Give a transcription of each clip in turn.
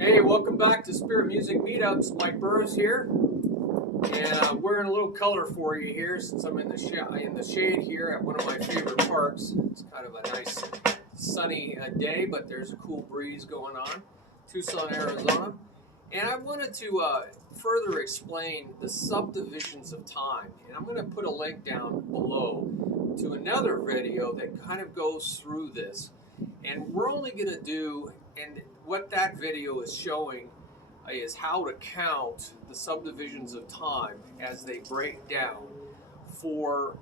Hey, welcome back to Spirit Music Meetups. Mike Burris here, and I'm wearing a little color for you here since I'm in the shade here at one of my favorite parks. It's kind of a nice sunny day, but there's a cool breeze going on, Tucson, Arizona. And I wanted to further explain the subdivisions of time, and I'm going to put a link down below to another video that kind of goes through this. And we're only going to do, and what that video is showing is how to count the subdivisions of time as they break down for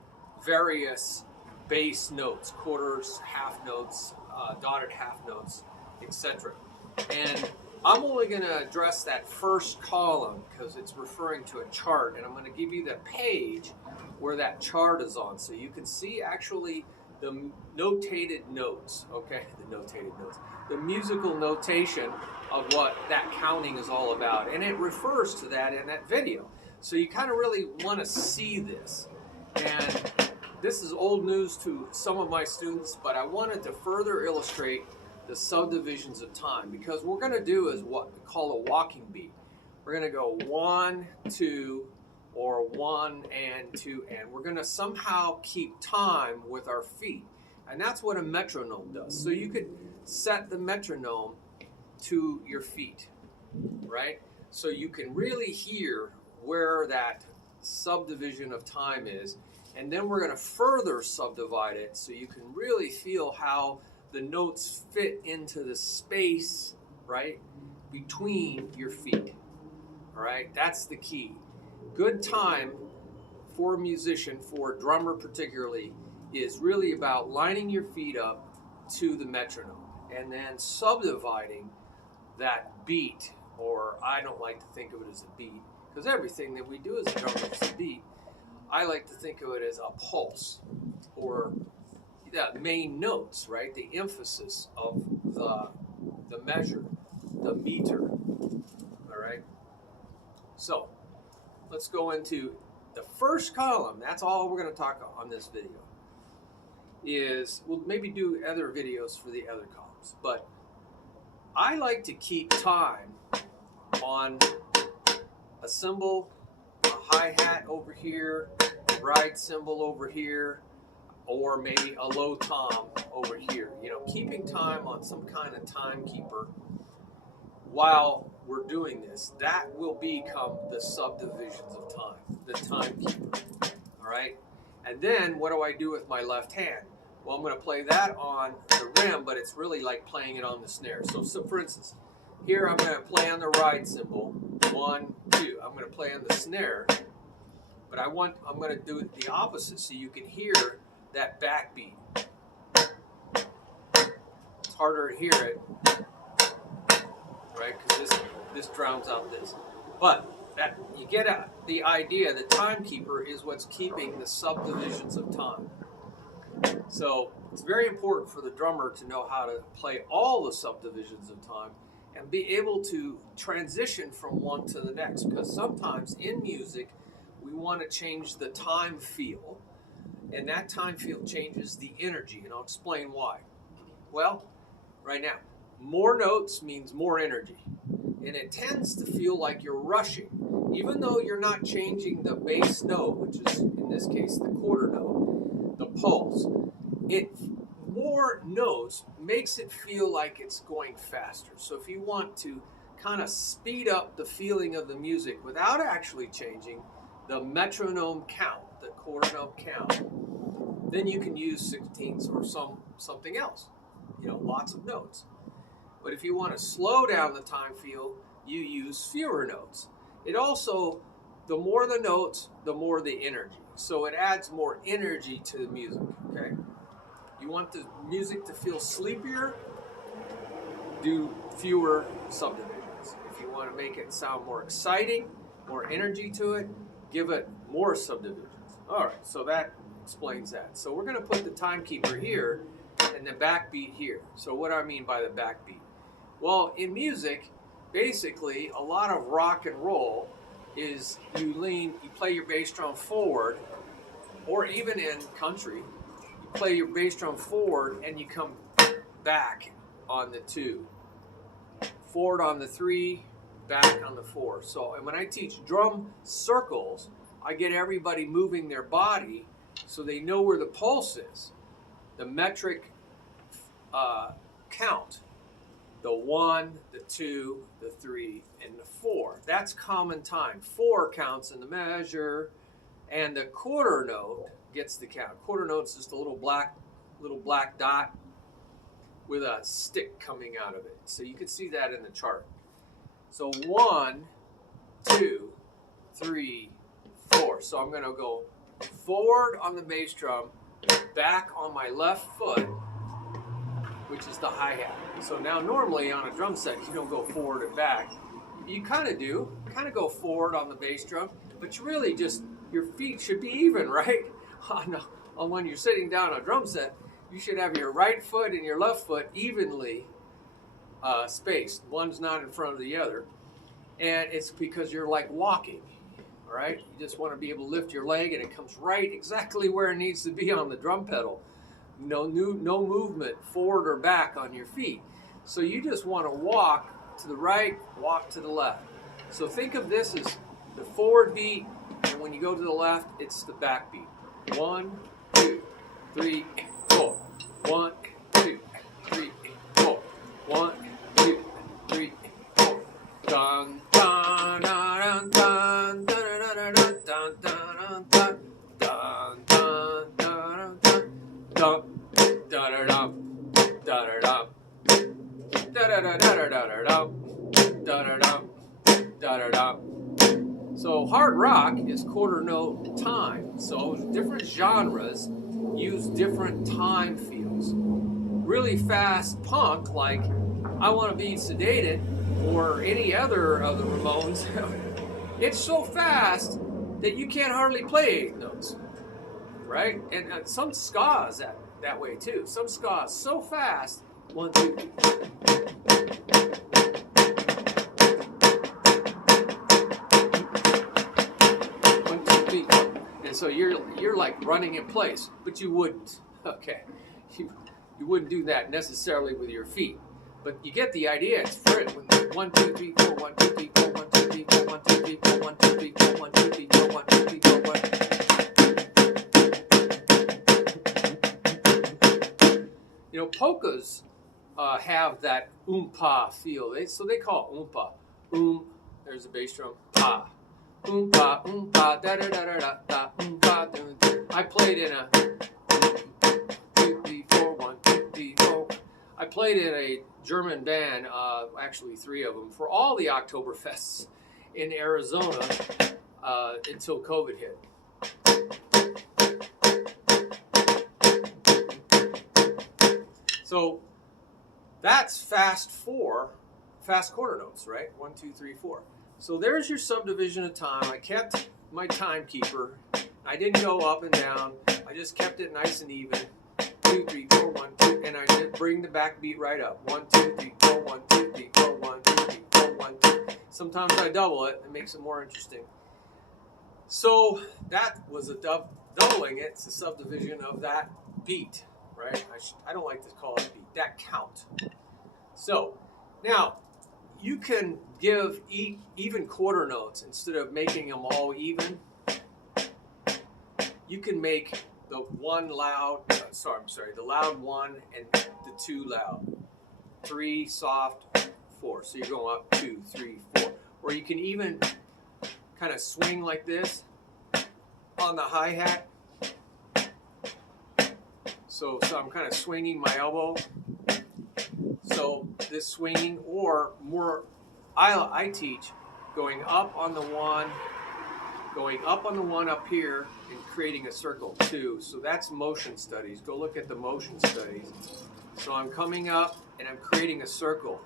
various bass notes, quarters, half notes, dotted half notes, etc. And I'm only going to address that first column because it's referring to a chart, and I'm going to give you the page where that chart is on so you can see actually the notated notes, okay, the musical notation of what that counting is all about, and it refers to that in that video. So you kind of really want to see this, and this is old news to some of my students, but I wanted to further illustrate the subdivisions of time, because what we're going to do is what we call a walking beat. We're going to go 1, 2, or 1 and 2, and we're going to somehow keep time with our feet. And that's what a metronome does. So you could set the metronome to your feet, right? So you can really hear where that subdivision of time is. And then we're going to further subdivide it so you can really feel how the notes fit into the space, right, between your feet. All right, that's the key. Good time for a musician, for a drummer particularly, is really about lining your feet up to the metronome and then subdividing that beat, or I don't like to think of it as a beat, because everything that we do as a drummer is a beat. I like to think of it as a pulse, or the main notes, right? The emphasis of the measure, the meter, all right? So let's go into the first column. That's all we're going to talk on this video. We'll maybe do other videos for the other columns, but I like to keep time on a cymbal, a hi-hat over here, a ride cymbal over here, or maybe a low tom over here. You know, keeping time on some kind of timekeeper while we're doing this, that will become the subdivisions of time, the timekeeper, all right? And then what do I do with my left hand? Well, I'm going to play that on the rim, but it's really like playing it on the snare. So for instance, here I'm going to play on the ride cymbal, 1, 2. I'm going to play on the snare, but I'm going to do the opposite so you can hear that backbeat. It's harder to hear it, right? Because this drowns out this. But that you get the idea. The timekeeper is what's keeping the subdivisions of time. So it's very important for the drummer to know how to play all the subdivisions of time and be able to transition from one to the next. Because sometimes in music, we want to change the time feel, and that time feel changes the energy, and I'll explain why. Well, right now, more notes means more energy, and it tends to feel like you're rushing, even though you're not changing the bass note, which is in this case the quarter note, the pulse. More notes makes it feel like it's going faster. So if you want to kind of speed up the feeling of the music without actually changing the metronome count, the quarter note count, then you can use 16ths or something else, you know, lots of notes. But if you want to slow down the time feel, you use fewer notes. It also, the more the notes, the more the energy. So it adds more energy to the music, okay? You want the music to feel sleepier, do fewer subdivisions. If you want to make it sound more exciting, more energy to it, give it more subdivisions. All right, so that explains that. So we're going to put the timekeeper here and the backbeat here. So what do I mean by the backbeat? Well, in music, basically, a lot of rock and roll is you play your bass drum forward, or even in country, you play your bass drum forward and you come back on the 2. forward on the 3, back on the 4. So, and when I teach drum circles, I get everybody moving their body so they know where the pulse is. The metric count. The 1, the 2, the 3, and the 4. That's common time. 4 counts in the measure, and the quarter note gets the count. Quarter note's just a little black dot with a stick coming out of it. So you can see that in the chart. So 1, 2, 3, 4. So I'm going to go forward on the bass drum, back on my left foot, which is the hi-hat. So now normally on a drum set, you don't go forward and back. You kind of do. You kind of go forward on the bass drum, but you really just, your feet should be even, right? On when you're sitting down on a drum set, you should have your right foot and your left foot evenly spaced. One's not in front of the other. And it's because you're like walking, all right? You just want to be able to lift your leg and it comes right exactly where it needs to be on the drum pedal. No movement forward or back on your feet. So you just want to walk to the right, walk to the left. So think of this as the forward beat, and when you go to the left, it's the back beat. 1, 2, 3, 4. 1, 2, 3, 4. 1, 2, 3, 4. Dun dun dun dun dun dun dun dun dun dun dun dun dun dun. Dum, da da dum, da da dum, da da da da da da dum, da da dum, da da dum. So hard rock is quarter note time. So different genres use different time feels. Really fast punk, like I Want to Be Sedated, or any other of the Ramones, it's so fast that you can't hardly play 8 notes. Right? And some ska is that way too. Some ska is so fast. 1, 2, 3. And so you're like running in place, but you wouldn't. Okay, you wouldn't do that necessarily with your feet, but you get the idea. It's for it. 1, 2, 3, 4. 1, 2, 3, 4. 1, 2, 3, 4. 1, 2, 3, 4. 1, 2, 3, 4. 1, 2, 3, 4. 1, 2, 3, 4. 1. You know, polkas have that oompa feel. So they call it oompa. There's a bass drum. Pa. Oompa, oompa, da da da da da da. Oompa, dun, dun. I played in a 2, 3, 4, 1, 2, 3, 4. I played in a German band, actually 3 of them, for all the Oktoberfests in Arizona until COVID hit. So that's fast quarter notes, right? 1, 2, 3, 4. So there's your subdivision of time. I kept my timekeeper. I didn't go up and down. I just kept it nice and even. 2, 3, 4, 1, 2, and I just bring the back beat right up. 1, 2, 3, 4, 1, 2, 3, 4, 1, 2, 3, 4, 1, 2. Sometimes I double it. It makes it more interesting. So that was doubling it. It's a subdivision of that beat. Right? I don't like to call it beat. That count. So now you can give even quarter notes instead of making them all even. You can make the one loud. The loud 1 and the 2 loud. 3 soft, 4. So you're going up 2, 3, 4. Or you can even kind of swing like this on the hi-hat. So I'm kind of swinging my elbow. So this swinging, or more, I teach going up on the 1, going up on the 1 up here and creating a circle 2. So that's motion studies. Go look at the motion studies. So I'm coming up and I'm creating a circle.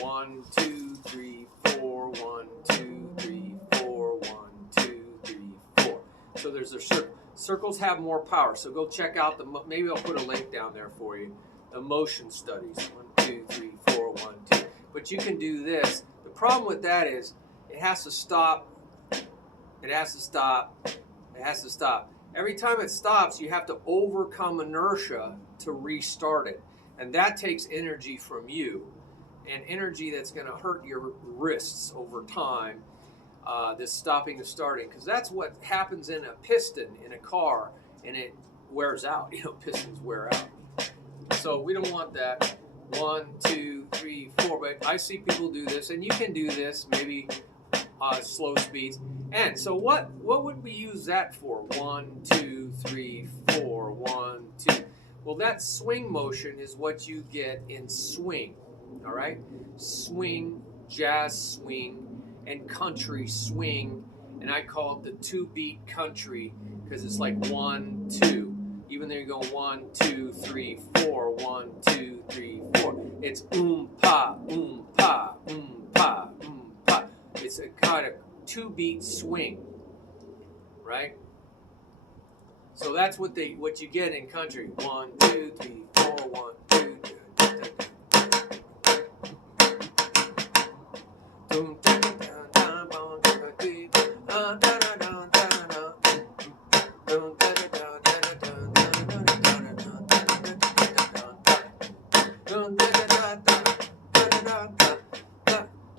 1, 2, 3, 4, 1, 2, 3, 4, 1, 2, 3, 4. So there's a circle. Circles have more power, so go check out maybe I'll put a link down there for you. The motion studies, 1, 2, 3, 4, 1, 2. But you can do this. The problem with that is it has to stop. It has to stop. It has to stop. Every time it stops, you have to overcome inertia to restart it, and that takes energy from you. and energy that's going to hurt your wrists over time. This stopping and starting, because that's what happens in a piston in a car, and it wears out. You know, pistons wear out. So we don't want that. 1, 2, 3, 4. But I see people do this, and you can do this maybe slow speeds. And so what would we use that for? 1, 2, 3, 4. 1, 2. Well, that swing motion is what you get in swing. All right, swing, jazz swing, and country swing, and I call it the 2-beat country because it's like 1, 2. Even though you go 1, 2, 3, 4, 1, 2, 3, 4. It's pa, pa, pa, pa. It's a kind of 2-beat swing, right? So that's what you get in country. 1, 2, 3, 4, 1, 2, 3.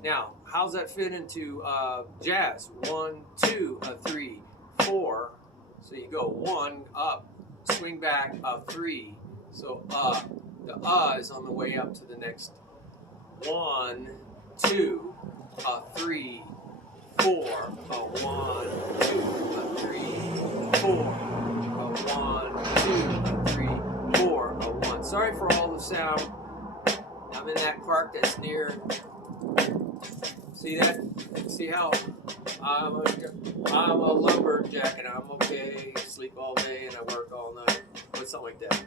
Now, how's that fit into jazz? 1, 2, 3, 4. So you go 1 up, swing back, 3. So the is on the way up to the next 1, 2, 3, 4. 1, 2, 3, 4. 1, 2, 3, 4. 1. Sorry for all the sound. I'm in that park that's near. See that? See how I'm a lumberjack and I'm okay. Sleep all day and I work all night. Or something like that.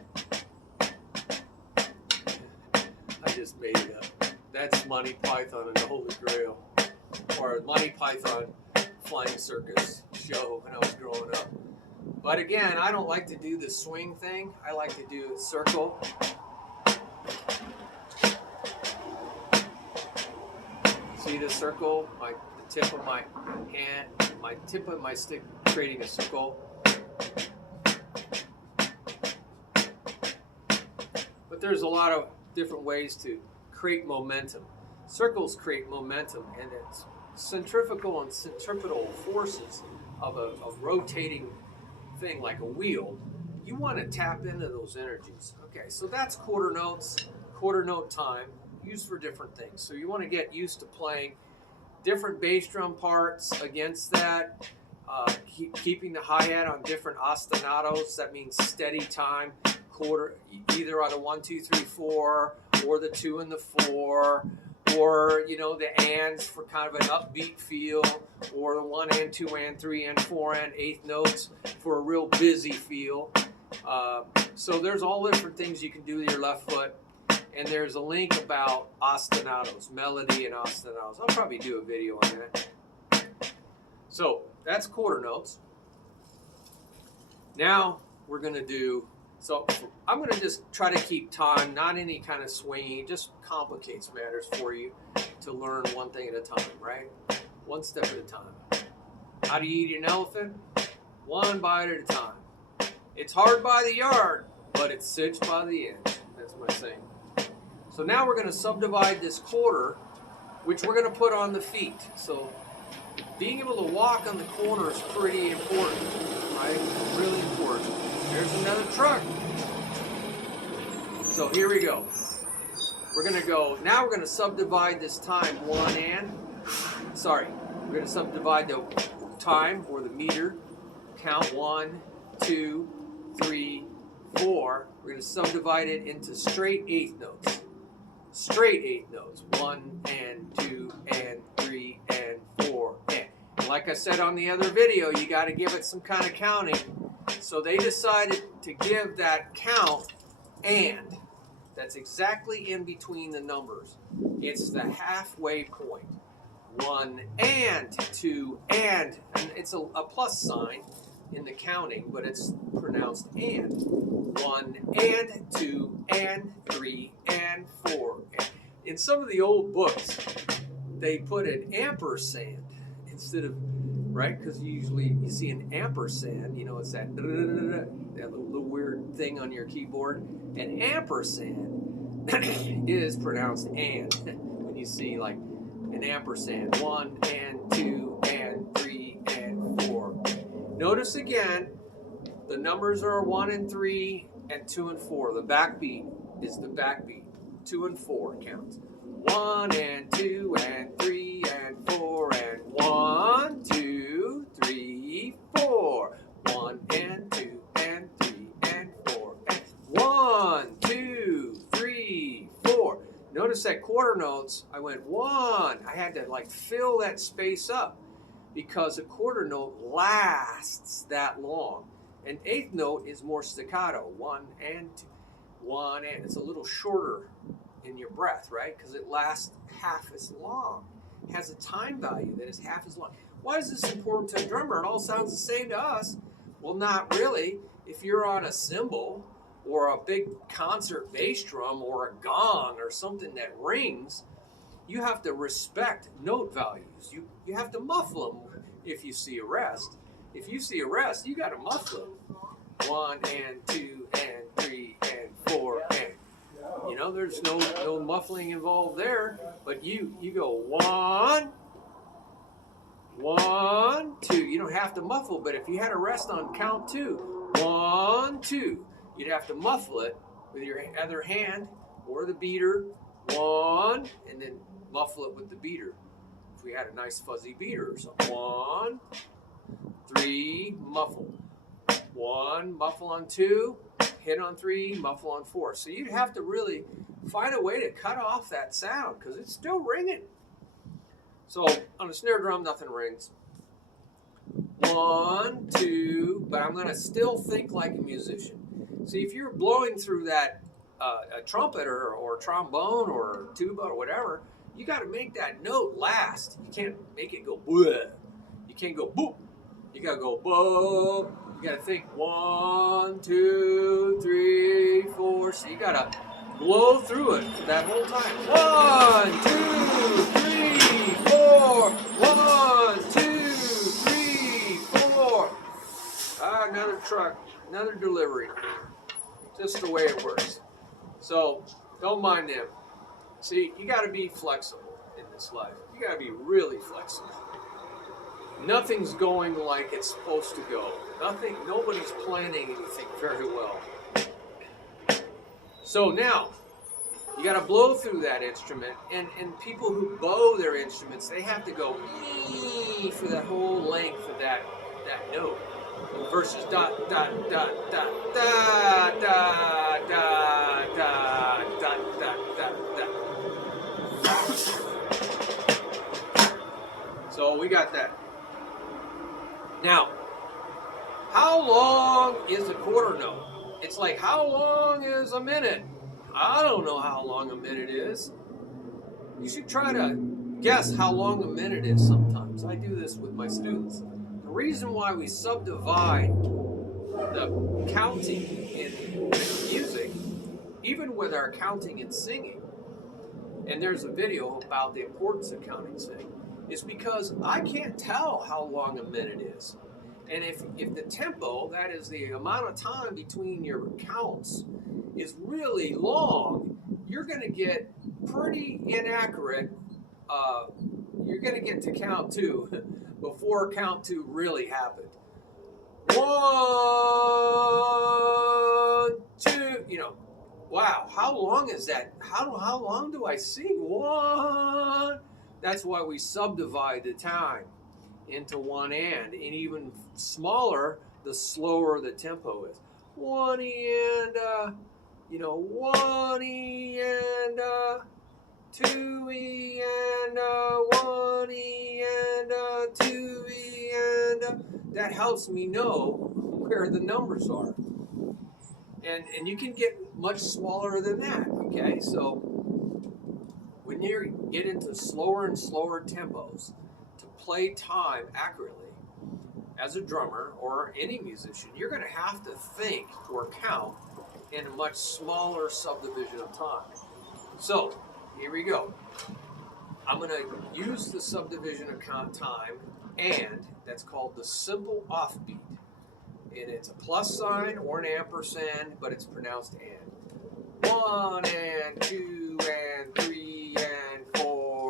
I just made it up. That's Monty Python and the Holy Grail, or Monty Python Flying Circus show when I was growing up. But again, I don't like to do the swing thing. I like to do a circle. See the circle? The tip of my hand, my tip of my stick creating a circle. But there's a lot of different ways to create momentum. Circles create momentum, and it's centrifugal and centripetal forces of a rotating thing like a wheel. You want to tap into those energies. Okay, so that's quarter notes, quarter note time, used for different things. So you want to get used to playing different bass drum parts against that, keeping the hi-hat on different ostinatos. That means steady time, quarter, either on the 1, 2, 3, 4, or the 2 and the 4, or the ands for kind of an upbeat feel, or the 1 and 2 and 3 and 4 and 8th notes for a real busy feel. So there's all different things you can do with your left foot. And there's a link about ostinatos, melody and ostinatos. I'll probably do a video on that. So that's quarter notes. Now we're going to do, so I'm going to just try to keep time, not any kind of swinging. It just complicates matters for you to learn one thing at a time, right? One step at a time. How do you eat an elephant? One bite at a time. It's hard by the yard, but it's cinched by the edge. That's my saying. So now we're going to subdivide this quarter, which we're going to put on the feet. So being able to walk on the corner is pretty important, right? Really important. There's another truck. So here we go. We're going to go, now we're going to subdivide this time we're going to subdivide the time, or the meter, count 1, 2, 3, 4. We're going to subdivide it into straight 8th notes. Straight 8th notes. 1 and 2 and 3 and 4 and like I said on the other video, you got to give it some kind of counting. So they decided to give that count, and that's exactly in between the numbers. It's the halfway point. 1 and 2 and it's a plus sign in the counting, but it's pronounced and. 1 and 2 and 3 and 4. In some of the old books, they put an ampersand instead of, right? Because usually you see an ampersand, it's that little weird thing on your keyboard. An ampersand is pronounced and. you see like an ampersand, 1 and 2 and 3 and 4. Notice again, the numbers are 1 and 3 and 2 and 4. The backbeat is the backbeat. 2 and 4 counts. 1 and 2 and 3 and 4 and 1, 2, 3, 4. 1 and 2 and 3 and 4 and 1, 2, 3, 4. Notice that quarter notes, I went 1. I had to like fill that space up because a quarter note lasts that long. An eighth note is more staccato. 1 and 2, 1 and. It's a little shorter in your breath, right? Because it lasts half as long. It has a time value that is half as long. Why is this important to a drummer? It all sounds the same to us. Well, not really. If you're on a cymbal or a big concert bass drum or a gong or something that rings, you have to respect note values. You have to muffle them if you see a rest. If you see a rest, you got to muffle them. 1 and 2 and 3 and 4 and. You know, there's no muffling involved there, but you go 1, 1, 2. You don't have to muffle, but if you had a rest on count 2, 1, 2, you'd have to muffle it with your other hand or the beater, 1, and then muffle it with the beater. If we had a nice fuzzy beater or something, 1, 3, muffle. 1, muffle on 2, hit on 3, muffle on 4. So you'd have to really find a way to cut off that sound because it's still ringing. So on a snare drum, nothing rings. 1, 2, but I'm going to still think like a musician. See, if you're blowing through that a trumpet or trombone or tuba or whatever, you got to make that note last. You can't make it go bleh. You can't go boop. You got to go boop. You got to think 1, 2, 3, 4. So you got to blow through it for that whole time. 1, 2, 3, 4. 1, 2, 3, 4. Another truck, another delivery. Just the way it works. So don't mind them. See, you got to be flexible in this life. You got to be really flexible. Nothing's going like it's supposed to go. Nobody's planning anything very well. So now, you got to blow through that instrument, and people who bow their instruments, they have to go for that whole length of that note. Versus dot dot dot dot dot dot dot dot dot dot dot. So we got that. Now, how long is a quarter note? It's like, how long is a minute? I don't know how long a minute is. You should try to guess how long a minute is sometimes. I do this with my students. The reason why we subdivide the counting in music, even with our counting and singing, and there's a video about the importance of counting and singing, is because I can't tell how long a minute is. And if the tempo, that is the amount of time between your counts, is really long, you're going to get pretty inaccurate. You're going to get to count 2 before count 2 really happened. 1, 2, wow, how long is that? How long do I sing? 1. That's why we subdivide the time into 1 and even smaller, the slower the tempo is. 1 and 1 and 2 and 1 and 2 and that helps me know where the numbers are. And you can get much smaller than that, okay? So when you get into slower and slower tempos to play time accurately as a drummer or any musician, you're going to have to think or count in a much smaller subdivision of time. So here we go. I'm going to use the subdivision of time, and that's called the simple offbeat. And it's a plus sign or an ampersand, but it's pronounced and. 1 and 2 and 3 and 4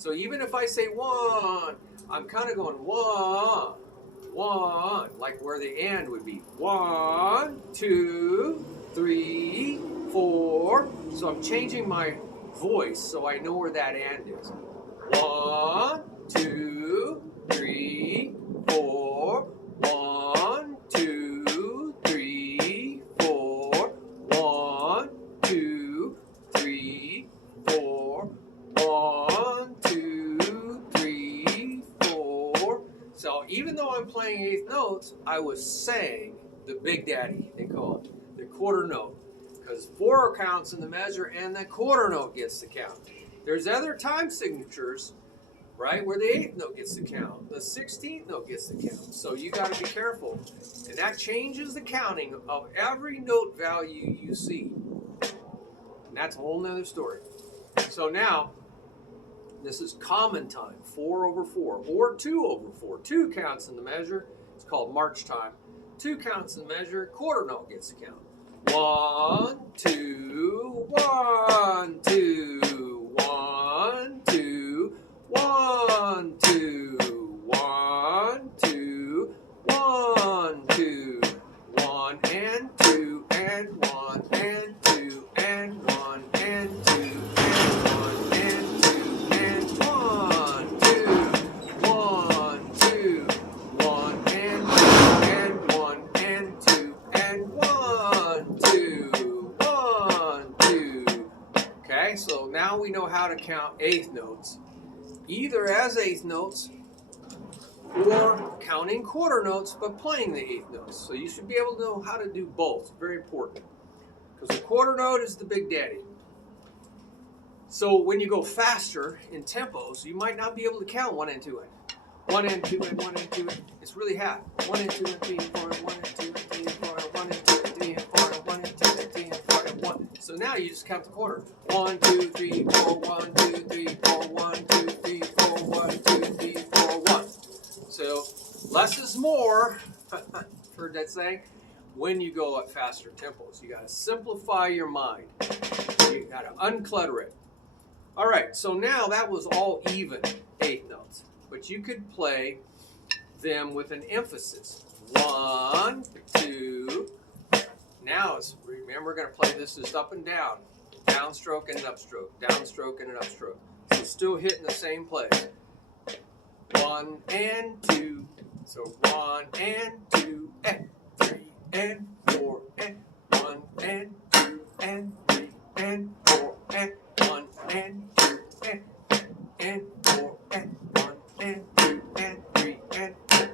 So even if I say one, I'm kind of going one, one, like where the and would be. 1, 2, 3, 4. So I'm changing my voice so I know where that and is. 1, 2, 3, 4. 1, 2, 3, 4. 1, 2, 3, 4. 1, 2, 3, 4. So even though I'm playing eighth notes, I was saying the Big Daddy, they call it, the quarter note. Because 4 counts in the measure and the quarter note gets the count. There's other time signatures, right, where the 8th note gets the count. The 16th note gets the count. So you got to be careful. And that changes the counting of every note value you see. And that's a whole nother story. So now, this is common time, 4/4, or 2/4. 2 counts in the measure. It's called march time. 2 counts in the measure. Quarter note gets the count. 1, 2, 1, 2, 1, 2, 1, 2, 1, 2, 1, 2, 1 and 2 and 1 and 2 and 1 and 2 and 1 and 2 and 1, 2, 1, 2, 1 and 1 and 2 and 1, 2, 1, 2. Okay, so now we know how to count eighth notes, either as eighth notes or counting quarter notes but playing the eighth notes. So you should be able to know how to do both. Very important. Because the quarter note is the Big Daddy. So when you go faster in tempos, you might not be able to count 1 and 2 and 1 and 2 and 1 and 2 and. It's really hard. 1 and 2 and 3 and 4 and 1 and 2 and 3 and 4 and 1 and 2 and 3 and 4 and 1 and 2 and 3 and 4 and 1. So now you just count the quarter. 1, 2, 3, 4, 1, 2, 3, 4, 1, 2, 3, 4, 1, 2, 3, 4, 1. So less is more. Heard that saying? When you go at faster tempos, you got to simplify your mind. You got to unclutter it. All right, so now that was all even eighth notes, but you could play them with an emphasis. 1, 2. Now, remember, we're going to play this just up and down. Downstroke and an upstroke. Downstroke and an upstroke. So still hitting the same place. 1 and 2. So 1 and 2 and 3 and 4 and 1 and 2 and 3 and 4 and 1 and 2 and 4 and 1 and 2 and 3 and 4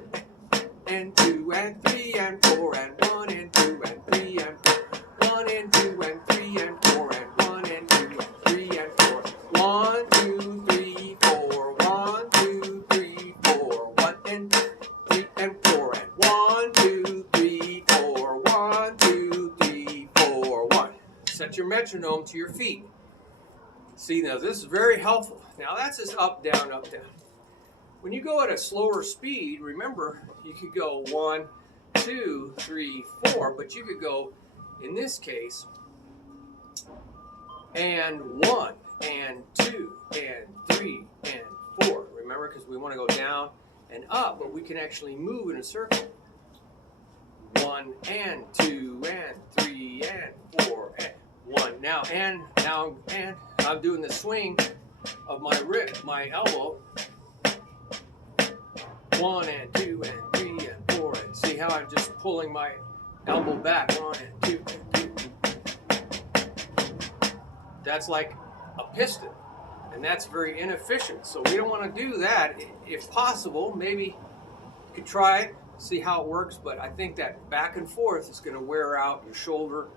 and 2 and 3 and 4 and 1 and 2 and 3 and 4 1 and 2 and 3 and 4 and 1 and 2 and 3 and 4 1, 2, 3, 4 1, 2, 3, 4 1 and 3 and 4 and 1, 2, 3, 4 1, 2, 3, 4 1. Set your metronome to your feet. See, now this is very helpful. Now that's just up, down, up, down. When you go at a slower speed, remember, you could go 1, 2, 3, 4, but you could go, in this case, and 1, and 2, and 3, and 4. Remember, because we want to go down and up, but we can actually move in a circle. 1, and 2, and 3, and 4, and 1. Now, and I'm doing the swing of my wrist, my elbow. 1 and 2 and 3 and 4 and see how I'm just pulling my elbow back. 1 and 2 and 3. That's like a piston, and that's very inefficient. So we don't want to do that. If possible, maybe you could try it, see how it works. But I think that back and forth is going to wear out your shoulder,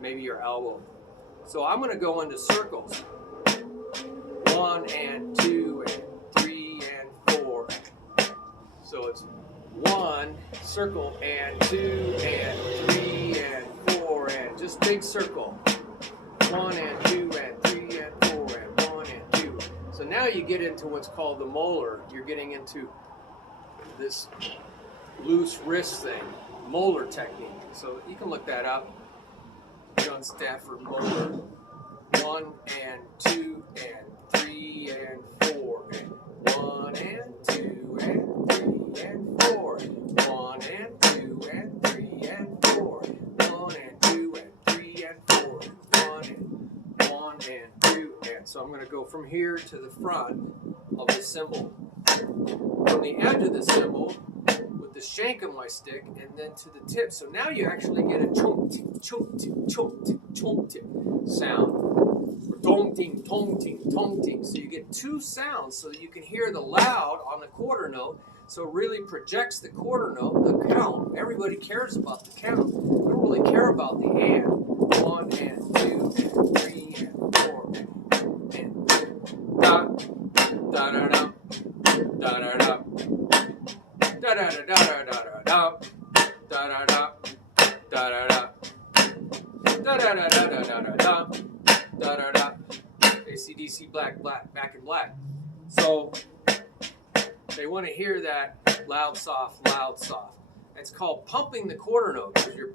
maybe your elbow. So I'm going to go into circles. 1 and 2 and 3 and 4. So it's 1 circle and 2 and 3 and 4 and just big circle. 1 and 2 and 3 and 4 and 1 and 2. So now you get into what's called the molar. You're getting into this loose wrist thing, molar technique. So you can look that up. John Stafford molar. 1 and 2 and 3 and 4 and and. So I'm going to go from here to the front of the cymbal. From the edge of the cymbal with the shank of my stick and then to the tip. So now you actually get a chomp tick, chomp tick, chomp tick, chomp tick sound. Or tong ting, tong ting, tong ting. So you get two sounds so that you can hear the loud on the quarter note. So it really projects the quarter note, the count. Everybody cares about the count. They don't really care about the and. 1 and 2 and 3 and 4 and da da da da da da da da da da da da da da da da. AC/DC black, back in black. So they want to hear that loud, soft, loud, soft. It's called pumping the quarter note. Because you're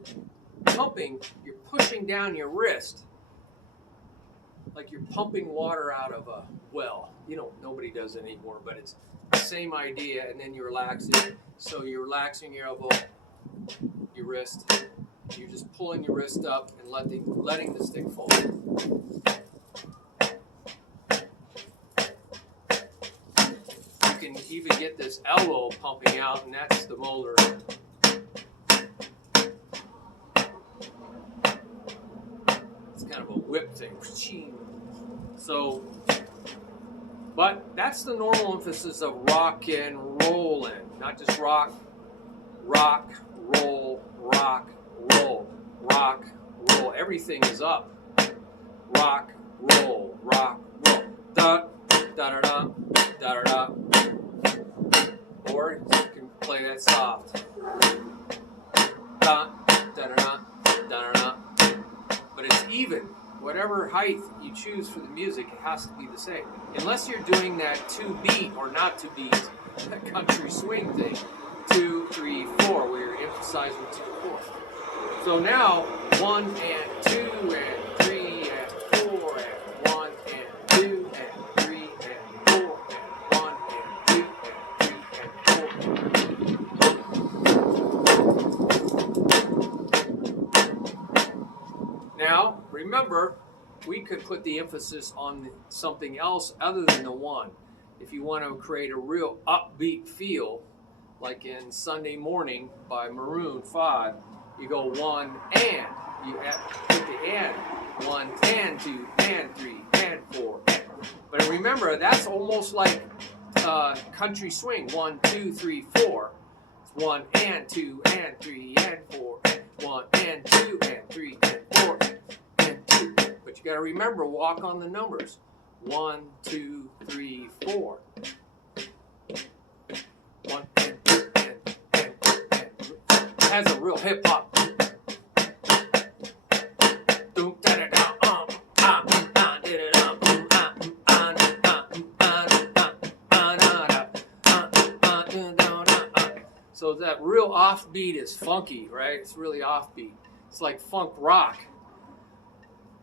pumping, you're pushing down your wrist like you're pumping water out of a well. You know, nobody does it anymore, but it's the same idea. And then you relax it. So you're relaxing your elbow, your wrist. You're just pulling your wrist up and letting the stick fall. You can even get this elbow pumping out, and that's the molar. It's kind of a whip thing. So, but that's the normal emphasis of rock and rollin', not just rock, roll, rock, roll, rock, roll. Everything is up. Rock, roll, da da da da da da. Or you can play that soft. Da da da da da da. But it's even. Whatever height you choose for the music, it has to be the same. Unless you're doing that 2-beat or not 2-beat country swing thing. 2, 3, 4, where you're emphasizing 2, 4. So now 1 and 2 and 3 and 4 and 1 and 2 and 3 and 4 and 1 and 2 and 4. Now remember, we could put the emphasis on something else other than the 1. If you want to create a real upbeat feel, like in Sunday Morning by Maroon 5, you go 1 and. You put the and. 1 and 2 and 3 and 4 and. But remember, that's almost like country swing. 1, 2, 3, 4. It's 1 and 2 and 3 and 4 and 1 and 2 and 3 and 4 and 2. But you got to remember, walk on the numbers. 1, 2, 3, 4. 1 and 2 and. It has a real hip hop. So that real offbeat is funky, right? It's really offbeat. It's like funk rock,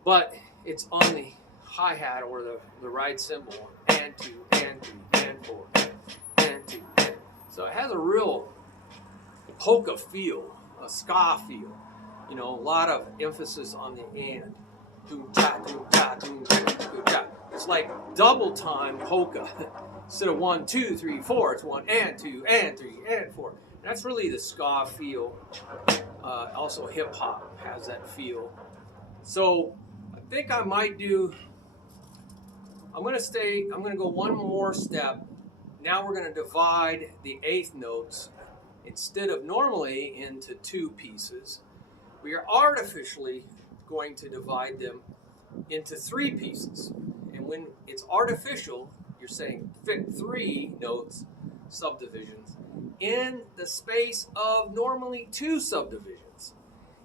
but it's on the hi-hat or the ride cymbal. And 2 and 3 and 4 and 2 and. So it has a real polka feel, a ska feel. You know, a lot of emphasis on the and. It's like double time polka. Instead of 1, 2, 3, 4, it's 1 and 2 and 3 and 4. And that's really the ska feel. Also hip hop has that feel. So I think I might do. I'm going to go one more step. Now we're going to divide the eighth notes instead of normally into 2 pieces. We are artificially going to divide them into 3 pieces. And when it's artificial, you're saying fit 3 notes, subdivisions, in the space of normally 2 subdivisions.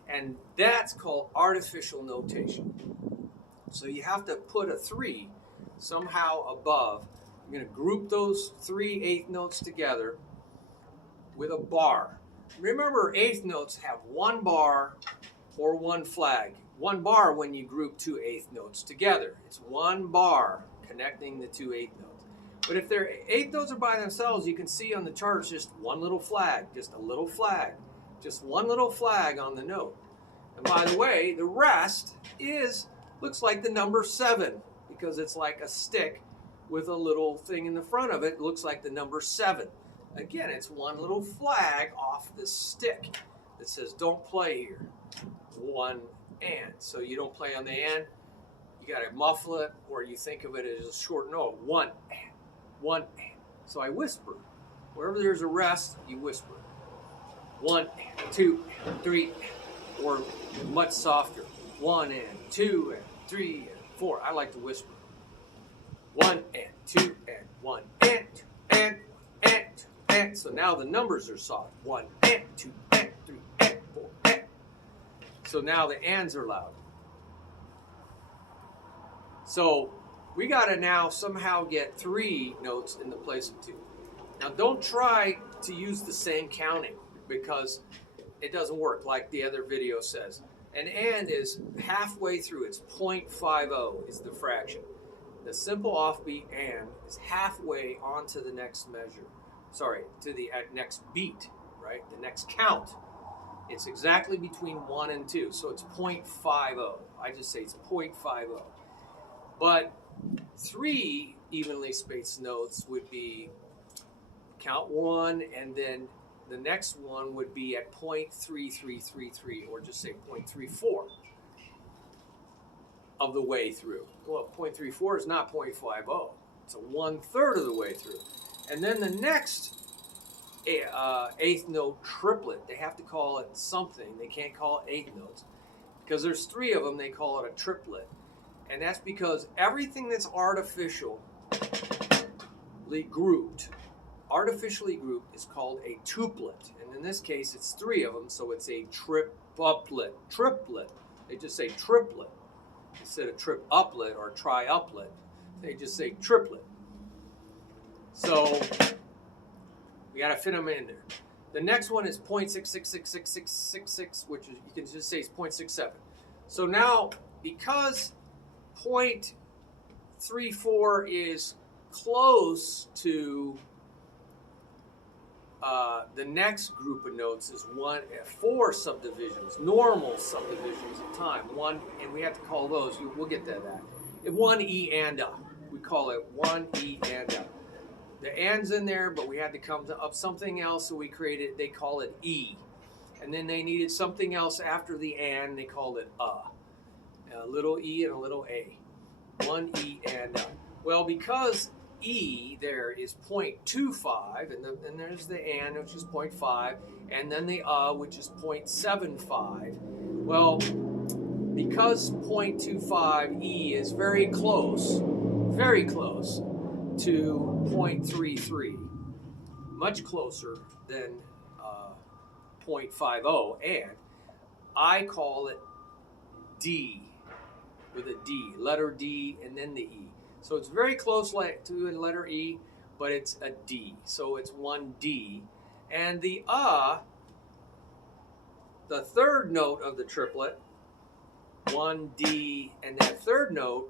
And that's called artificial notation. So you have to put a 3 somehow above. I'm going to group those 3 eighth notes together with a bar. Remember, eighth notes have 1 bar or 1 flag. 1 bar when you group 2 eighth notes together. It's 1 bar connecting the 2 eighth notes. But if their eighth notes are by themselves, you can see on the charts just 1 little flag, just a little flag, just 1 little flag on the note. And by the way, the rest looks like the number 7 because it's like a stick with a little thing in the front of it. It looks like the number 7. Again, it's one little flag off the stick that says don't play here. 1 and. So you don't play on the and. You got to muffle it, or you think of it as a short note. 1 and. 1 and. So I whisper. Wherever there's a rest, you whisper. 1 and, 2 and, 3 and, or much softer. 1 and, 2 and, 3 and, 4. I like to whisper. 1 and 2 and 1 and 2 and 1 and 2 and. So now the numbers are soft. 1 and 2 and 3 and 4 and. So now the ands are loud. So we got to now somehow get 3 notes in the place of 2. Now don't try to use the same counting because it doesn't work like the other video says. An and is halfway through. It's 0.50 is the fraction. The simple offbeat and is halfway onto the next measure. Sorry, to the next beat, right? The next count. It's exactly between 1 and 2, so it's 0.50. I just say it's 0.50. But 3 evenly spaced notes would be count 1, and then the next one would be at 0.3333, or just say 0.34 of the way through. Well, 0.34 is not 0.50. It's a 1/3 of the way through. And then the next 8th note triplet, they have to call it something. They can't call it 8 notes. Because there's 3 of them, they call it a triplet. And that's because everything that's artificially grouped is called a tuplet. And in this case, it's 3 of them, so it's a triplet. Triplet. They just say triplet. Instead of triplet or triuplet, they just say triplet. So we got to fit them in there. The next one is 0.666666, which is, you can just say it's 0.67. So now, because 0.34 is close to the next group of notes is 4 subdivisions, normal subdivisions of time. 1, and we have to call those. We'll get to that. 1 E and A. We call it 1 E and A. The and's in there, but we had to come up something else, so we created. They call it E, and then they needed something else after the and. They called it A little E and a little A. 1 E and A. Well, because E there is 0.25, and then there's the and, which is 0.5, and then the which is 0.75. Well, because 0.25 E is very close to 0.33, much closer than 0.50, and I call it D, with a D, letter D, and then the E. So it's very close to a letter E, but it's a D. So it's 1D. And the the third note of the triplet, 1D, and that third note,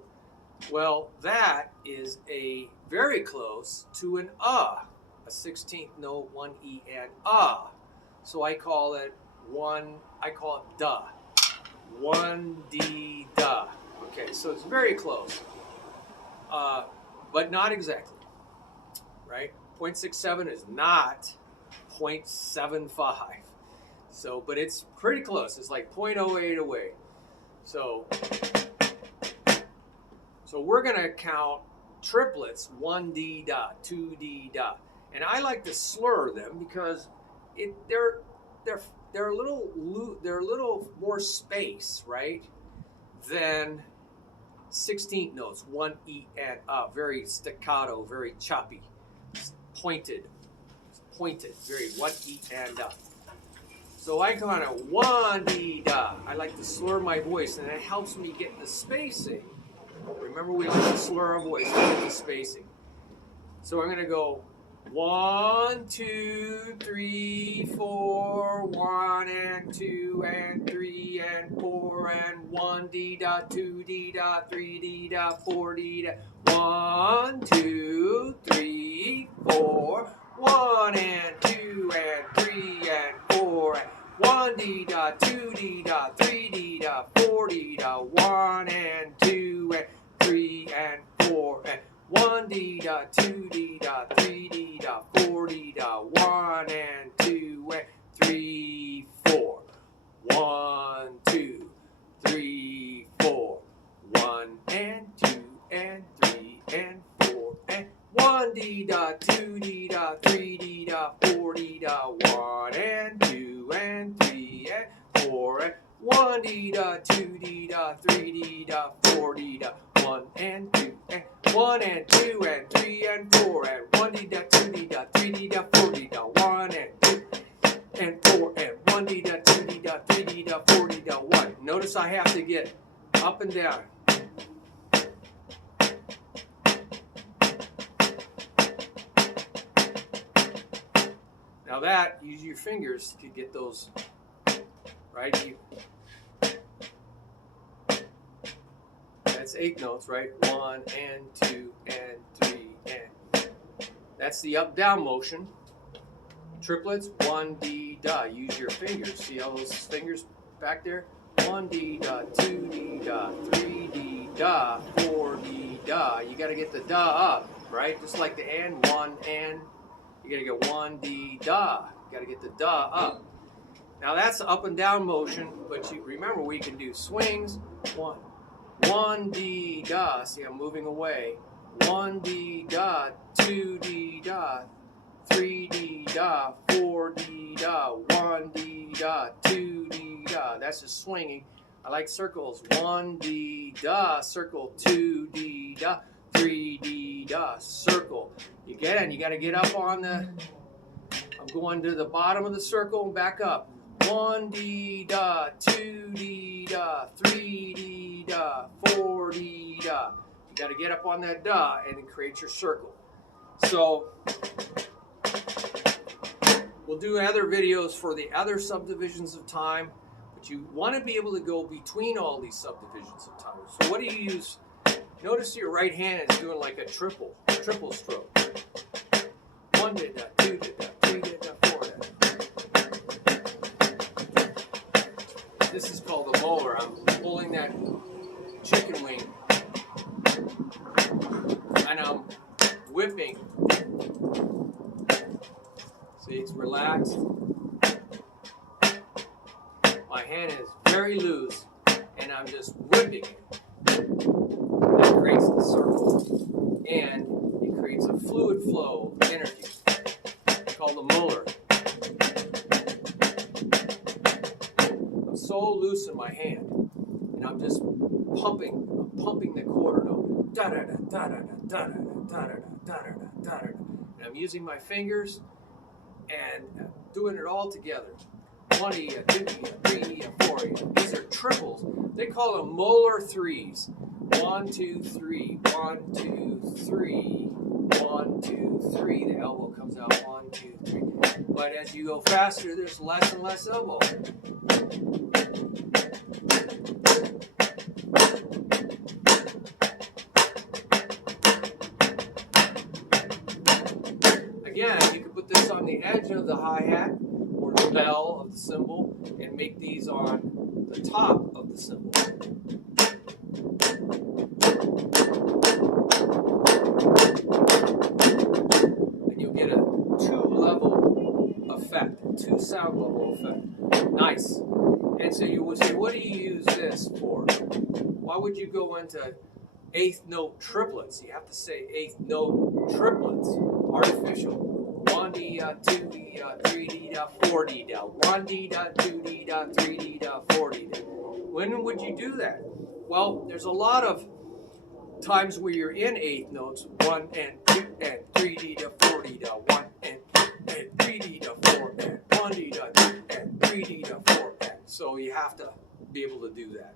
well, that is a very close to an a 16th note, 1E and So I call it da. 1D da. Okay, so it's very close. But not exactly, right? 0.67 is not 0.75. So, but it's pretty close. It's like 0.08 away. So we're going to count triplets, 1D da, 2D da. And I like to slur them because they're a little more space, right, than 16th notes, 1E and very staccato, very choppy, pointed, very 1E and So I kind of 1D da. I like to slur my voice, and it helps me get the spacing. Remember, we like to slur our voice to get the spacing. So I'm going to go 1, 2, 3, 4, 1 and 2 and 3 and 4 and 1D da, 2D da, 3D da, 4D da. 1, 2, 3, 4, 1 and 2 and 3 and 4 and 1D da, 2D da, 3D da, 4D da, 1 and 2 and 3 and 1 D dot 2 D dot 3 D dot 4 D dot 1 and 2 and 3 4. 1 2 3 4. 1 and 2 and 3 and 4 and 1 D dot 2 D dot 3 D dot 4 D dot 1 and 2 and 3 and 4 and 1 D dot 2 D dot 3 D dot 4 D dot 1 and 2 and 1 and 2 and 3 and 4 and 1 D dot 2 D dot 3 D dot 4 D dot 1 and 2 and 4 and 1 D dot 2 D dot 3 D dot 4 D dot 1. Notice I have to get up and down. Now that, use your fingers to get those right. That's 8 notes, right? 1 and 2 and 3 and. That's the up-down motion. Triplets, 1 D da. Use your fingers. See all those fingers back there? 1 D da, 2 D da, 3 D da, 4 D da. You got to get the da up, right? Just like the and, 1 and. You got to get 1 D da. You got to get the da up. Now that's the up and down motion, but you remember we can do swings. 1 D da. See, I'm moving away. 1 D da, 2 D da, 3 D da, 4 D da, 1 D da, 2 D da. That's just swinging. I like circles. 1 D da, circle, 2 D da, 3 D da, circle. You get it? You got to get up on the. I'm going to the bottom of the circle and back up. 1 D da, 2 D da, 3 D da, 4 D da. You got to get up on that da and then create your circle. So we'll do other videos for the other subdivisions of time, but you want to be able to go between all these subdivisions of time. So what do you use? Notice your right hand is doing like a triple stroke. 1 did that, 2 did that, 3 did that, 4 did that. This is called the molar. I'm pulling that chicken wing and I'm whipping. See, it's relaxed. My hand is very loose and I'm just whipping it. That creates the circle and it creates a fluid flow of energy. It's called the molar. I'm so loose in my hand and I'm just pumping the quarter note. Da da da da da da da da da da da da. And I'm using my fingers and doing it all together. 1 E, 2 E, 3 E, 4 E. These are triples. They call them molar threes. 1 2 3, 1 2 3, 1 2 3. The elbow comes out 1 2 3. But as you go faster, there's less and less elbow. Again, you can put this on the edge of the hi-hat or the bell of the cymbal and make these on the top of the cymbal. And you'll get a two-level effect, two-sound level effect. Nice. And so you would say, what do you use this for? Why would you go into eighth note triplets? You have to say eighth note triplets. Artificial. 1 D dot 2 D dot 3 D dot 4 D dot 1 D dot 2 D dot 3 D dot 4 D dot. When would you do that? Well, there's a lot of times where you're in eighth notes, 1 and 2 and 3 D dot 4 D dot 1 and 3 D dot 4 and 1 D dot 2 and 3 D dot 4 and. So you have to be able to do that.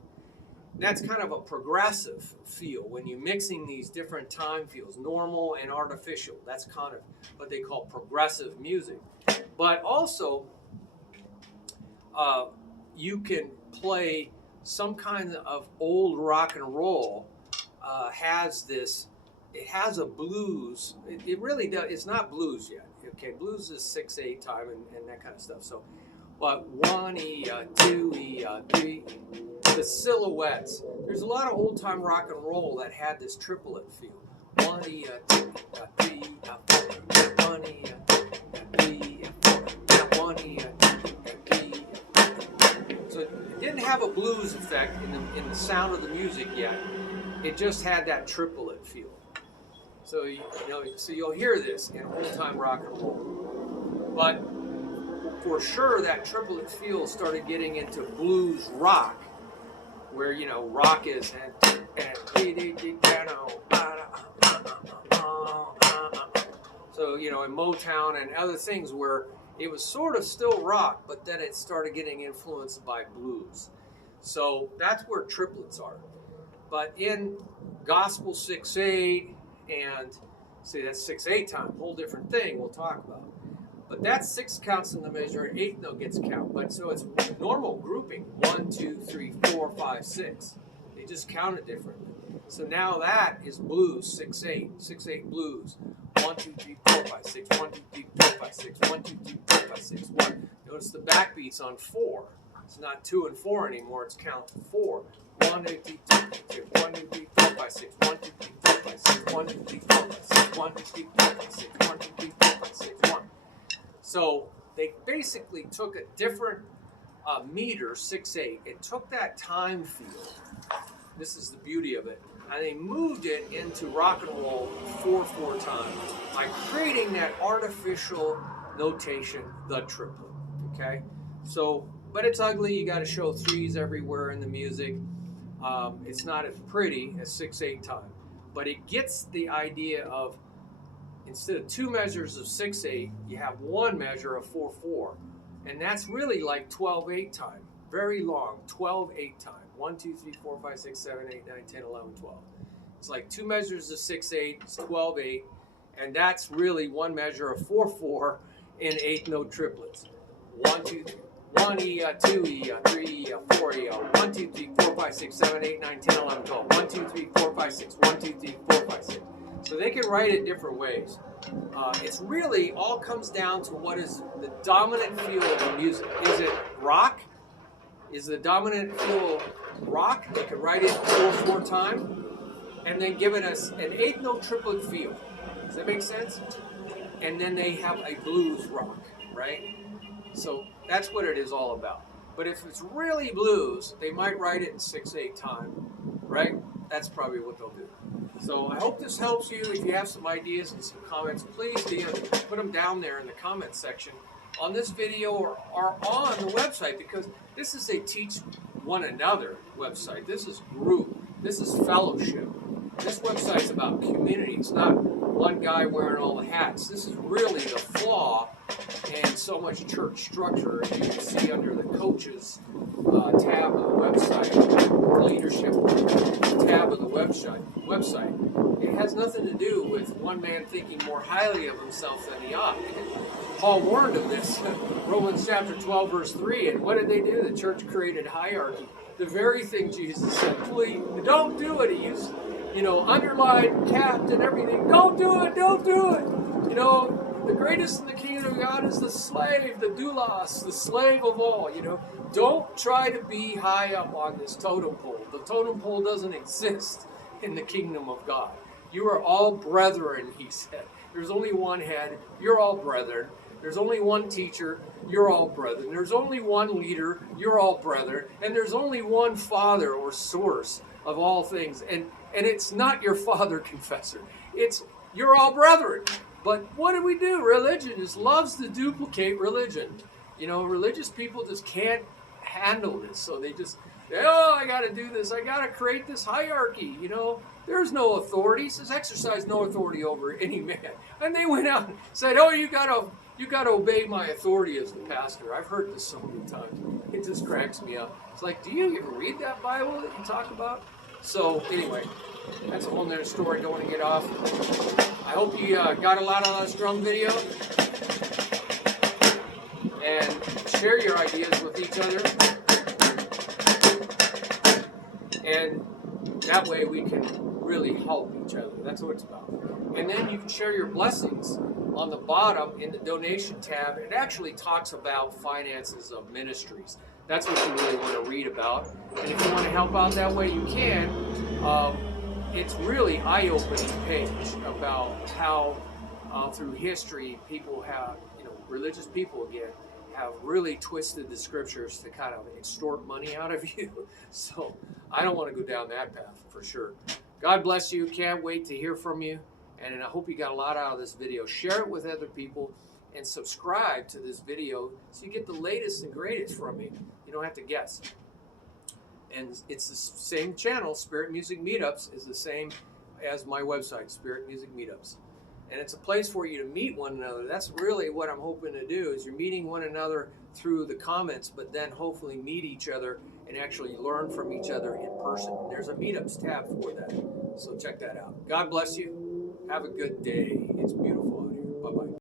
That's kind of a progressive feel when you're mixing these different time feels, normal and artificial. That's kind of what they call progressive music. But also, you can play some kind of old rock and roll. Has this? It has a blues. It really does. It's not blues yet. Okay, blues is 6/8 time and that kind of stuff. So, but 1 E, 2 E, 3. The silhouettes. There's a lot of old-time rock and roll that had this triplet feel. 1 1 E, a 2 E, a 3 E, a 4 E, 1 E, a 3 E, a 4 E, 1 E, a 2 E, a 3 E. So it didn't have a blues effect in the sound of the music yet. It just had that triplet feel. So so you'll hear this in old-time rock and roll. But for sure, that triplet feel started getting into blues rock, where rock is so in Motown and other things where it was sort of still rock, but then it started getting influenced by blues. So that's where triplets are. But in gospel 6/8 and see that's 6/8 time, whole different thing we'll talk about. But that's 6 counts in the measure, and 8th note gets count. But so it's normal grouping 1, 2, 3, 4, 5, 6. They just count it differently. So now that is blues 6/8, 6/8 blues. 1, 2, 3, 4, 5, 6. 1, 2, 3, 4, 5, 6. 1, 2, 3, 4, 5, 6. 1. Notice the backbeats on 4. It's not 2 and 4 anymore. It's count 4. 1, 2, 3, 4, 5, 6. 1, 2, 3, 4, 5, 6. 1, 2, 3, 4, 5, 6. 1, 2, 3, 4, 5, 6. 1, 2, 3, 4, 5, 6. 1, 2, 3, 4, 5, 6. 1. So they basically took a different meter, 6/8. It took that time feel. This is the beauty of it. And they moved it into rock and roll 4/4 time by creating that artificial notation, the triplet. Okay? So, but it's ugly. You got to show 3s everywhere in the music. It's not as pretty as 6/8 time. But it gets the idea of instead of 2 measures of 6/8, you have 1 measure of 4/4. And that's really like 12/8 time. Very long, 12/8 time. 1, 2, 3, 4, 5, 6, 7, 8, 9, 10, 11, 12. It's like 2 measures of 6/8, it's 12/8. And that's really 1 measure of 4/4 in 8th note triplets. 1, 2, 3. 1 E, a 2 E, a 3 E, a 4 E, a 1, 2, 3, 4, 5, 6, 7, 8, 9, 10, 11, 12. 1, 2, 3, 4, 5, 6. 1, 2, 3, 4, 5, 6. So they can write it different ways. It's really all comes down to what is the dominant feel of the music. Is it rock? Is the dominant feel rock? They could write it 4/4 time and then give it us an 8th note triplet feel. Does that make sense? And then they have a blues rock, right? So that's what it is all about. But if it's really blues, they might write it in 6/8 time, right? That's probably what they'll do. So I hope this helps you. If you have some ideas and some comments, please put them down there in the comments section on this video or on the website, because this is a teach one another website. This is group. This is fellowship. This website's about community. It's not one guy wearing all the hats. This is really the flaw in so much church structure. As you can see under the coaches tab of the website, or leadership tab of the website. It has nothing to do with one man thinking more highly of himself than he ought. Paul warned of this, Romans chapter 12, verse 3. And what did they do? The church created hierarchy. The very thing Jesus said, please, don't do it. He used, underlined, capped, and everything. Don't do it, don't do it. The greatest in the kingdom of God is the slave, the doulos, the slave of all. Don't try to be high up on this totem pole. The totem pole doesn't exist in the kingdom of God. You are all brethren, he said. There's only one head. You're all brethren. There's only one teacher. You're all brethren. There's only one leader. You're all brethren. And there's only one father or source of all things. And it's not your father confessor. It's you're all brethren. But what do we do? Religion just loves to duplicate religion. Religious people just can't handle this. So they just, I got to do this. I got to create this hierarchy. There's no authority. It says exercise no authority over any man. And they went out and said, you got to obey my authority as the pastor. I've heard this so many times. It just cracks me up. It's like, do you even read that Bible that you talk about? So anyway, that's a whole nother story. Don't want to get off. I hope you got a lot of this drum video. And share your ideas with each other. And that way we can really help each other. That's what it's about. And then you can share your blessings on the bottom in the donation tab. It actually talks about finances of ministries. That's what you really want to read about. And if you want to help out that way, you can. it's really eye-opening page about how through history people have, religious people again, have really twisted the scriptures to kind of extort money out of you. So I don't want to go down that path for sure. God bless you. Can't wait to hear from you. And I hope you got a lot out of this video. Share it with other people and subscribe to this video so you get the latest and greatest from me. You don't have to guess. And it's the same channel, Spirit Music Meetups, is the same as my website, Spirit Music Meetups. And it's a place for you to meet one another. That's really what I'm hoping to do, is you're meeting one another through the comments, but then hopefully meet each other and actually learn from each other in person. There's a Meetups tab for that, so check that out. God bless you. Have a good day. It's beautiful.